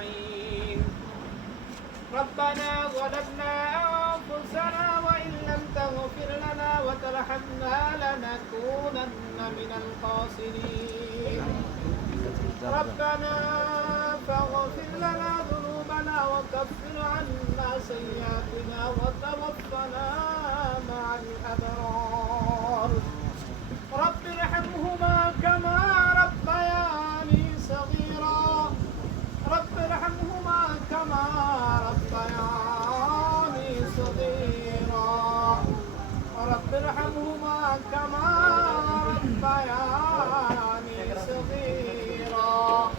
أجمعين ربنا ظلمنا أنفسنا وإن لم تغفر لنا وترحمنا لنكونن من الخاسرين ربنا فاغفر لنا ذنوبنا وكفر عنا سيئاتنا وتوفنا مع الأبرار رب ارحمهما كما ربياني صغيرا رب ارحمهما كما ربياني صغيرا رب ارحمهما كما ربياني صغيرا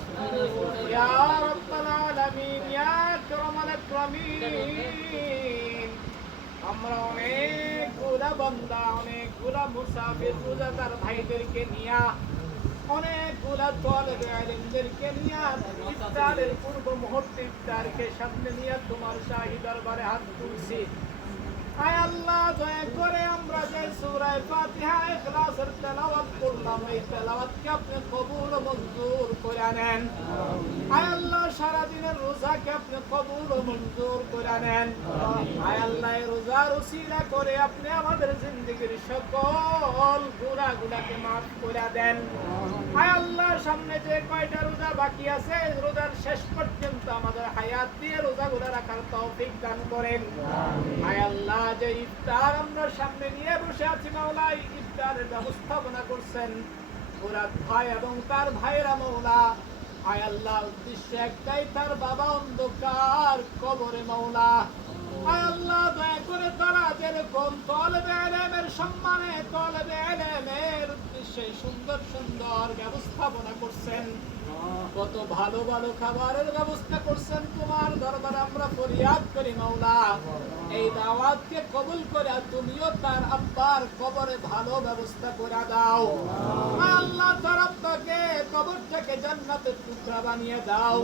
يا رب العالمين يا أكرم الأكرمين আমরা অনেকগুলা বান্দা অনেকগুলা মুসাফির রোজাদার ভাইদেরকে নিয়ে অনেকগুলা তলেবে আলেমদেরকে নিয়ে ইফতারের পূর্ব মুহূর্তে ইফতারকে সামনে নিয়ে তোমার শাহী দরবারে হাত তুলছি আয় আল্লাহ দয়া করে আমরা যে সূরা ফাতিহা ইখলাসের তেলাওয়াত করলাম এই তেলাওয়াতকে আপনি কবুল ও মঞ্জুর করে নেন আয় আল্লাহ সারা দিনের রোজাকে আপনি কবুল ও মঞ্জুর করে নেন আয় আল্লাহ এই রোজার উসিলা করে আপনি আমাদের জিন্দেগীর সকল গুনাহগুলোকে maaf করে দেন আয় আল্লাহ সামনে যে কয়টা রোজা বাকি আছে রোজার শেষ পর্যন্ত আমাদের হায়াত দিয়ে রোজাগুলো রাখার তৌফিক দান করেন আয় আল্লাহ যে ইফতার আমরা সামনে নিয়ে বসে আছি মাওলা ইফতারের ব্যবস্থাপনা করছেন মুরাদ ভাই এবং তার ভাইরা মাওলা আয় আল্লাহ উদ্দেশ্য একটাই তার বাবা অন্ধকার কবরে মাওলা আয় আল্লাহ দয়া করে তারা যেরকম তলবে ইলমের সম্মানে তলবে ইলমের উদ্দেশ্যে সুন্দর সুন্দর ব্যবস্থাপনা করছেন কত ভালো ভালো খাবারের ব্যবস্থা করছেন তোমার দরবারে আমরা ফরিয়াদ করি মাওলা এই দাওয়াতকে কবুল করে তুমিও তার আব্বার কবরে ভালো ব্যবস্থা করে দাও আল্লাহ তার আব্বাকে কবরটাকে জান্নাতের টুকরা বানিয়ে দাও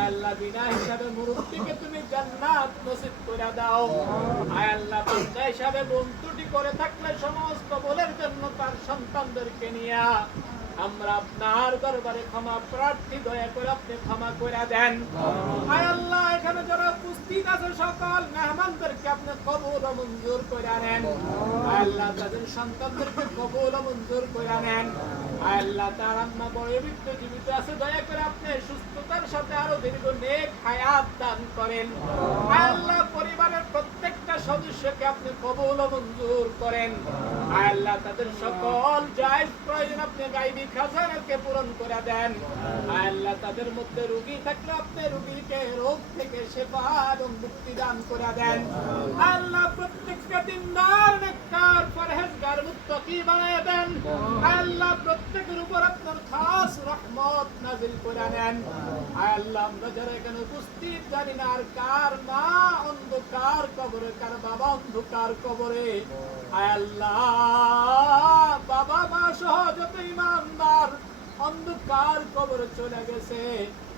আল্লাহ বিনা হিসাবে মুরব্বিকে তুমি জান্নাত নসিব করে দাও আল্লাহ বান্দা হিসাবে ভুল ত্রুটি করে থাকলে সমস্ত ভুলের জন্য তার সন্তানদেরকে নিয়ে আমরা আপনার দরবারে ক্ষমা প্রার্থী দয়া করে আপনি ক্ষমা করে দেন আয় আল্লাহ এখানে যারা উপস্থিত আছে সকল মেহমানদেরকে আপনি কবুল ও মঞ্জুর করে নেন আয় আল্লাহ তাদের সন্তানদেরকে কবুল ও মঞ্জুর করে নেন আয় আল্লাহ তার আম্মা বয়োবৃদ্ধ জীবিত আছে দয়া করে আপনি সুস্থতার সাথে আরো দীর্ঘ নেক হায়াত দান করেন আয় আল্লাহ পরিবারের প্রত্যেকটা সদস্যকে আপনি কবুল ও মঞ্জুর করেন আয় আল্লাহ তাদের সকল জায়েজ প্রয়োজন আপনি গায়বী খাজানাকে পূরণ করে দেন আয় আল্লাহ তাদের মধ্যে রোগী থাকলে আপনি রোগীকে রোগ থেকে শিফা এবং মুক্তি দান করে দেন আয় আল্লাহ প্রত্যেকটা দিনদার নেককার পরহেজগার মুত্তাকি বানায় দেন আয় আল্লাহ প্রত্যেকের উপর আপনার খাস রহমত নাযিল করে নেন আয় আল্লাহ আমরা যারা এখানে উপস্থিত জানি না আর কার মা অন্ধকার কবরে কার বাবা অন্ধকার কবরে আয় আল্লাহ বাবা মা সহ যত ইমানদার অন্ধকার কবরে চলে গেছে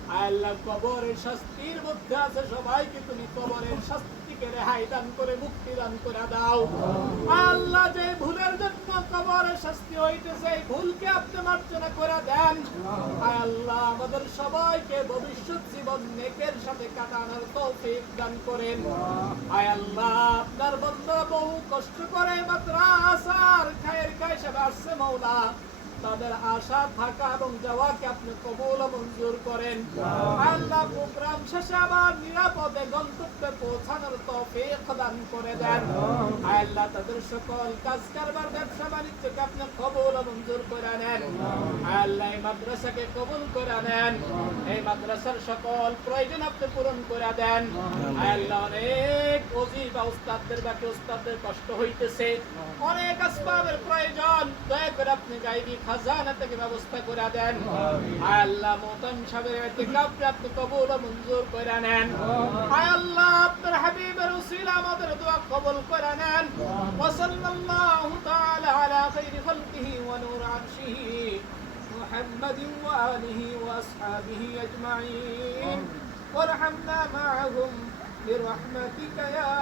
আয় আল্লাহ কবরের শাস্তির মধ্যে আছে সবাইকে তুমি কবরের শাস্তি থেকে রেহাই দান করে মুক্তি দান করে দাও আয় আল্লাহ যে ভুলের জন্য কবরের শাস্তি হইতেছে এই ভুলকে আপনি মার্জনা করে দেন আয় আল্লাহ আমাদের সবাইকে ভবিষ্যৎ জীবন নেকের সাথে কাটানোর তৌফিক দান করেন আয় আল্লাহ আপনার বান্দা বহু কষ্ট করে মাদ্রাসার খায়ের হিসেবে আসছে মাওলা তাদের আশা থাকা এবং যাওয়াকে আপনি কবুল ও মঞ্জুর করেন আল্লাহ প্রোগ্রাম শেষে আবার নিরাপদে গন্তব্যে পৌঁছানোর তৌফিক দান করে দেন আল্লাহ তাদের সকল কাজ কারবার ব্যবসা বাণিজ্যকে আপনি কবুল ও মঞ্জুর করে নেন আল্লাহ এই মাদ্রাসাকে কবুল করে নেন এই মাদ্রাসার সকল প্রয়োজন আপনি পূরণ করে দেন আল্লাহ অনেক ওজিফা উস্তাদদের বাকি উস্তাদদের কষ্ট হইতেছে অনেক আসবাবের প্রয়োজন দয়া করে আপনি গায়বী খাজানা থেকে ব্যবস্থা করে দেন আল্লাহ মোহতাম সাহেবের ইতিকাফকে আপনি কবুল ও মঞ্জুর করে নেন আল্লাহ আপনার হাবিবের উসিলা আমাদের দোয়া কবুল করে নেন ওয়া সাল্লাল্লাহু তাআলা আলা খাইরি খালকিহি ওয়া নূর আরশিহি মুহাম্মাদিন ওয়া আলিহি ওয়া আসহাবিহি আজমাইন ওয়ারহামনা মাআহুম برحمتك يا